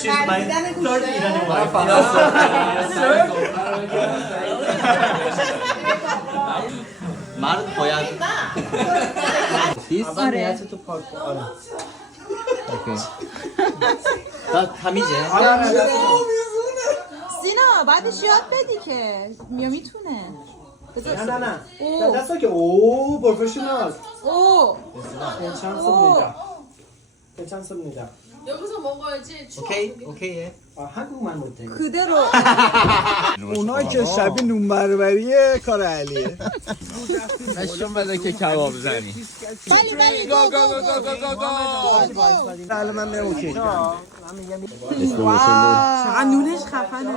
She's my third Iranian wife. مرد باید آره تمیزه؟ سینا بعدش یاد بدی که میتونه نه دستا که اوه پروفشنال اوه 괜찮습니다. 여기서 먹어야지. 오케이에 한국말 못해. 그대로 اونا که شبیه نون بربریه کار علیه. نشون بده که کباب زنی. 빨리 빨리 고고고고고고 حالا من میام اوکی. چقدر نونش خفنه